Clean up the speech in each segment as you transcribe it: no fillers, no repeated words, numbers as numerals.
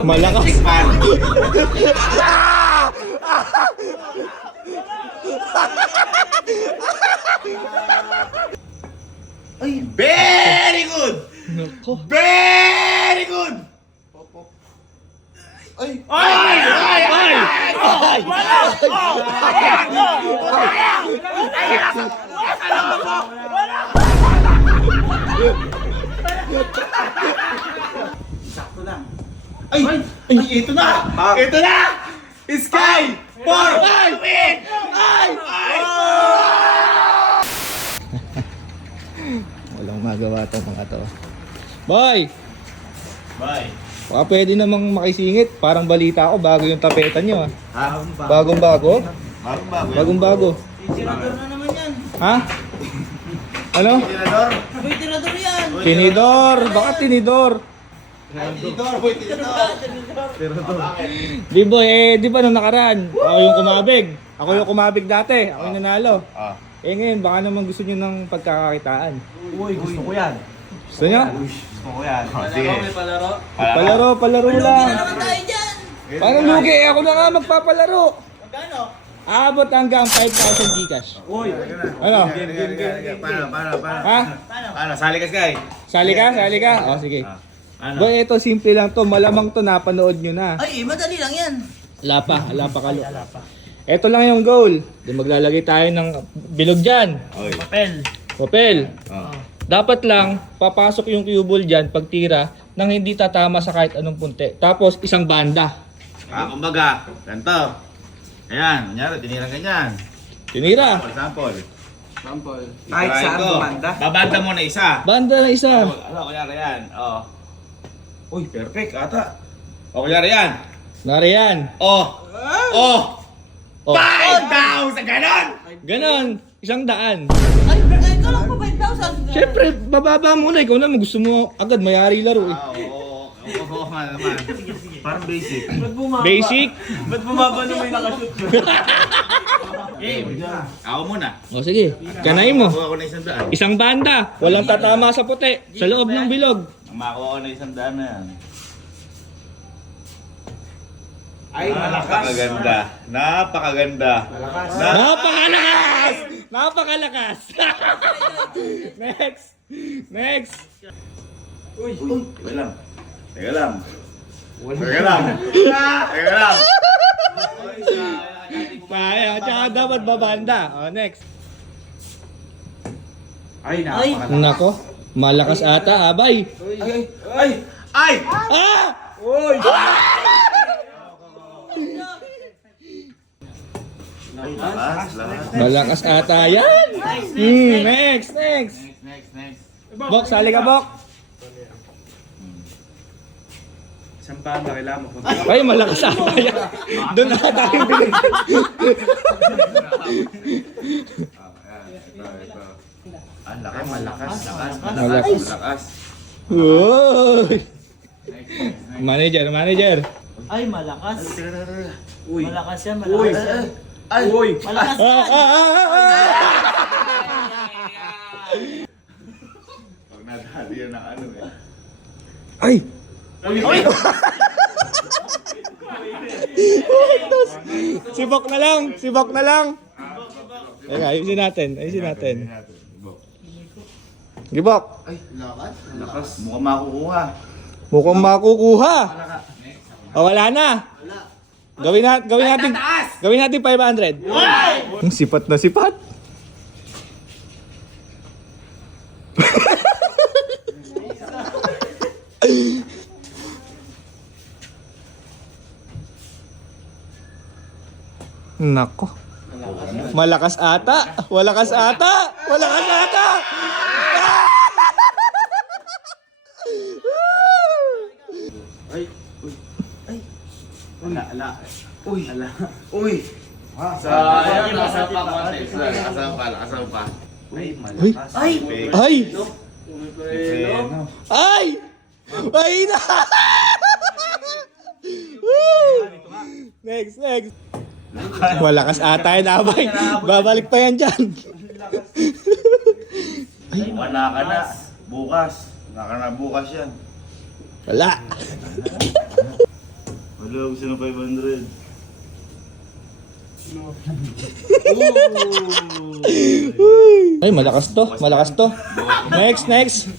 Malakas. Ay, very good! Nako. Very good! Ay! Ay! Ay! Ay! Sakto lang. Ay! Ay! Ito na! Ito na! Sky! For win! Ay! Walang magawa to mga to. Boy! Bye! Baka pwede namang makisingit. Parang balita ako, bago yung tapeta nyo ah. Ha? Bagong bago? Bagong bago. Bagong bago. Tirador na naman yan. Ha? Ano? Tirador? May tirador yan. Tinidor! Baka tinidor! Tirador! Boy, tirador! Di boy, di ba nung nakaraan? Ako yung kumabig. Ako yung kumabig dati. Ako yung nanalo. Ah. Eh ngayon, baka naman gusto nyo ng pagkakakitaan. Uy, gusto ko yan. Gusto nyo? Gusto ko yan. Sige. May palaro. Palaro lang. Naman tayo dyan. Parang lugi, ako na nga magpapalaro. Magkano? Abot hanggang 5,000 Gcash. Uy. Ano? Paano? Ha? Paano? Sali ka, Sky. Sali ka? Sali ka? O sige. Ano? Boy, ito simple lang to. Malamang to napanood nyo na. Ay, madali lang yan. Lapa kalo. Ito lang yung goal. Di maglalagay tayo ng bilog dyan. Oy. Papel. Popel. Oh. Dapat lang, papasok yung cue ball dyan pag tira nang hindi tatama sa kahit anong punte. Tapos, isang banda. Kumbaga, ganito. Ayan, kunyari, tinirang ganyan. Tinira. Sample. Kahit Try saan ko. bumanda? Babanda mo na isa. Banda na isa. Ano, kunyari yan. Oh. Uy, perfect ata. O, kunyari yan. Nari yan. Oh. Oh. 5,000! Ganon! Ganon. 100. Ay, ikaw lang pa 5,000. Siyempre, bababa muna. Ikaw naman gusto mo agad mayari laro eh. Oo nga naman. Parang basic. Ba't bumaba? Basic. Ba't bumaba na may nakashoot yun? Game. Ako muna. O sige, kanay mo. Makuha ko na 100. Isang banda. Walang tatama sa puti. Sa loob ng bilog. Makuha ko na 100 na yan. Ay, malakas. Napakaganda. Napakalakas! Napakalakas! Next! Uy. Teka lang. Teka lang. Kaya, tsaka dapat babanda. O, next. Ay, Nako, malakas ata, abay. Ay! Ah! Uy. Lakas. Malakas ata yan. Next. Next. Bok, sali ka, Bok. Isang banda kailangan mo. Ay, malakas ata yan. Doon na tayong binigyan. Malakas. Malakas. Uy! Manager. Ay, malakas. Uy. Malakas yan, Uy. malakas yan. Uy. Malakas Ah, yan. ah, ah, ah. Pag nadali yun ng ano eh. Ay! Sibok na lang. Teka, ayusin natin. Gibok. Lakas. Mukhang makukuha. Mukhang makukuha. O, wala na. Gawin natin 500. Sipat na sipat. Nako. Malakas ata. Uy. Sayang, nakasapa ko. Nakasapa. Ay, malakas. Ay! Ay! Preno. Ay! Ay na! Next. Malakas ata yun, abay. Babalik pa yan dyan. Wala ka na. Bukas. Wala ka na bukas yan. Wala. Wala, gusto ng 500. Ay, malakas to. Malakas to. Next, next.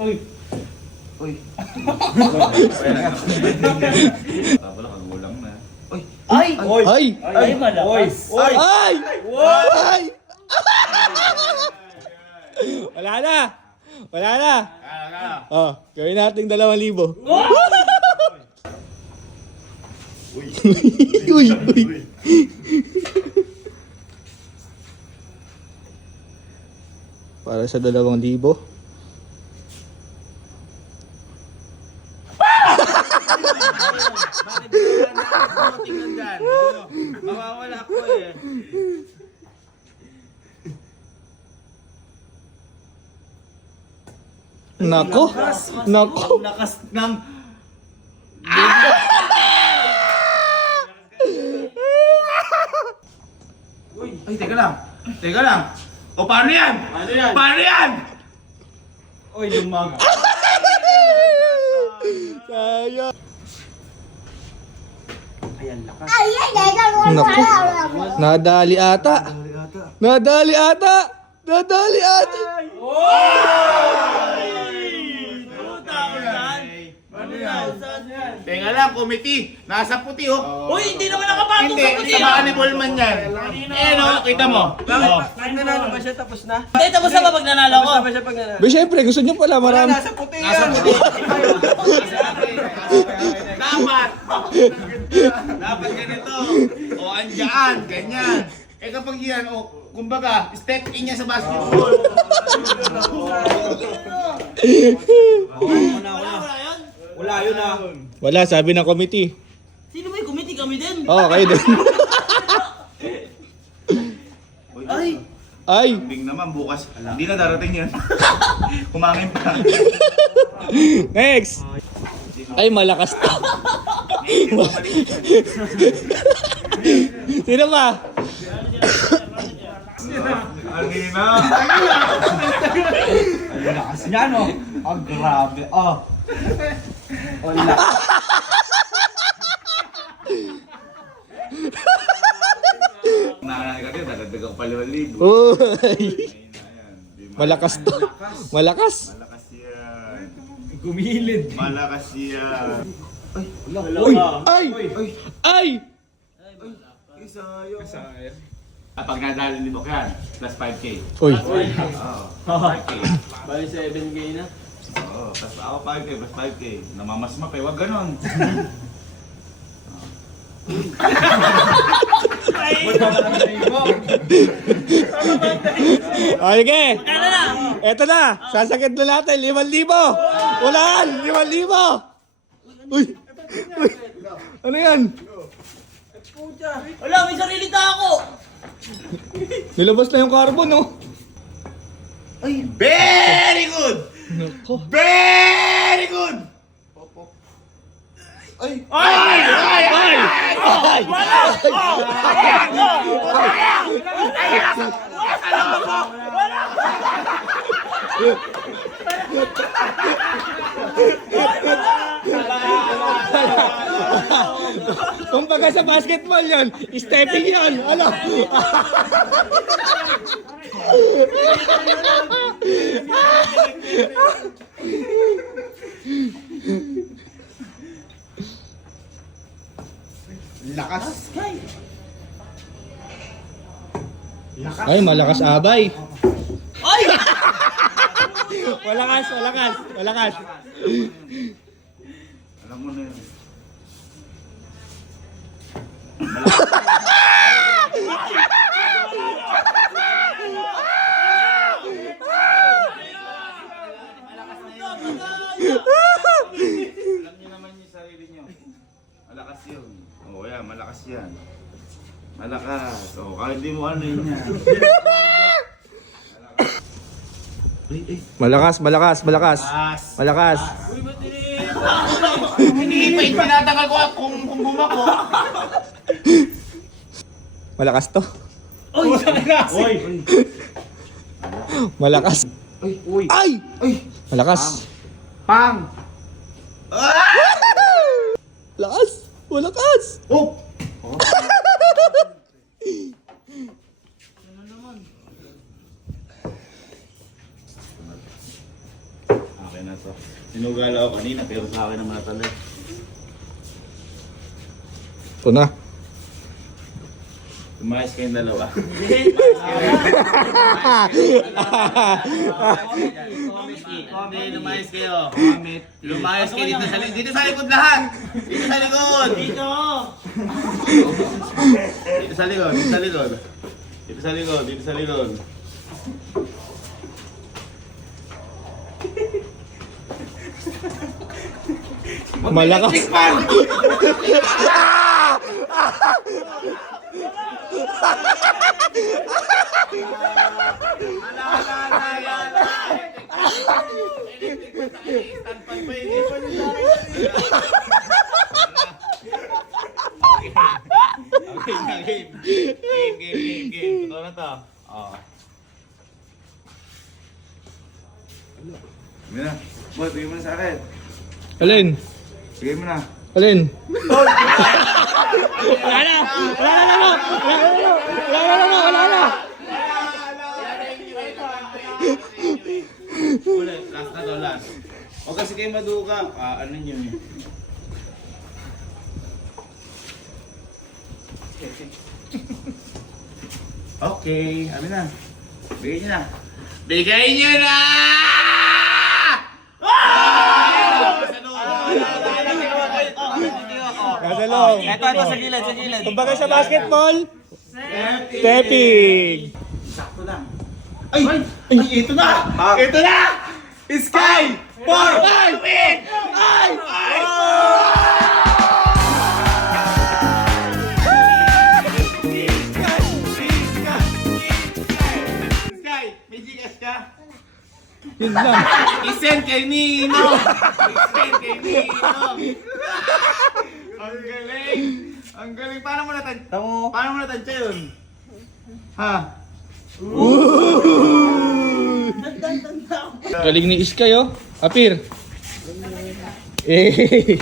Uy. Wala, kagulang na. Uy. Ay! Ay, malakas. Ay! Ay! Wala na! Wala na! Oh, gawin natin 2,000. Uy! Uy! Para sa 2,000. Bakit wala na tingnan dyan? Mawawala ko eh. Nako! Nako! Lakas ng... Uy, Ay, teka lang. Teka lang. O, paano yan? Paano yan? Paano yan? uy, lumag. Sayang! Ayan, lakas. Nako! Nadali ata! Nadali ata! Nadali ata! Ano yan? Teka lang, committee. Nasa puti, oh. Uy, hindi naman nakapatong Hindi, sa puti sa ah! mga ni Bullman yan. Eh, no, kita mo. Oh. Pag nanalo ba siya, tapos na? Hindi, tapos na ba pag nanalo ko? Tapos na ba siya pag nanalo? Ba, syempre, gusto nyo pala marami. Nasa puti Nasa yan. puti. Dapat. Dapat ganito. O, andyan. Ganyan. Eh, kapag yan, o, kumbaga, step in niya sa basketball. Wala yun ah. Wala, sabi ng committee. Sino ba yung committee? Kami din. Oo, kayo din. Ay! Ay! Bing naman, bukas. Hindi na darating yan. Kumangin pa. Next! Ay, malakas to. Sino ba? Alina. Ang lakas niya no. Ang grabe. Oh. Wala. Nakakaya ka din, dagdag pa 5,000. Uy! Malakas to. Malakas. Malakas yan. Gumilid. Malakas yan. Uy! Ay! Ay! Isayo. Kapag nadali ni Bok yan, plus 5K. Uy! Oo. 5K. Bali 7K na. Oo. Plus ako 5K, plus 5K. Namamasma pa, huwag ganon. Okay! Ano na? Eto na! Sasakit na natin! 5,000! Ulan! 5,000! Uy! Uy! Ano yan? Wala, may sarili na ako! Nilabas na yung carbon, no? Very good! Nako. Very good! Ay! Ay! Ay! Ay! Kung baga sa basketball yon, stepping yon. Ano? Lakas! Ay, malakas abay. Ay! Malakas, malakas, malakas. Alam mo na yun. Alam niyo naman yung sarili niyo. Malakas yun. Oo, yan. Malakas yan. Malakas. Oo, kahit di mo ano yun yan. Malakas, malakas, malakas. Malakas. Hindi pa pinatagal ko kung bumako. Malakas to. Uy! Oy. Malakas. Uy. Ay! Ay! Malakas. Pang! Ah! malakas! Oh! Okay na to. Sinugala ako kanina pero sa akin naman natalay. Ito na. Lumayas kayong dalawa. Hindi, lumayas kayo. Lumayas kayo dito sa likod. Dito sa likod lahat! Dito sa likod! Dito! Dito sa likod, dito sa likod. Dito sa likod, dito sa likod. Malakas! Game. Totoo na to. Oo. Sige na. Boy, bigay mo na sa akin. Alin? Bigay mo na. Alin? Wala na! Wala na! Wala na! Ulit, last na to, last. O kasi kayo maduka. Ano yun eh. Okay, ano na? Bigay nyo na. Bigay nyo na! Kadalong. Ito, sa gilid, sa gilid. Kumbaga sa basketball, stepping. Sakto lang. Ay! Ito na! Ito na! Sky! 4! 5! Win! Ay! Sky! May Gcash ka? Yun lang. I-send kay Nino! I-send kay Nino! Ang galing! Ang galing! Paano mo natansya yun? Ha? Galing ni Iskay, oh. Apir. Eh.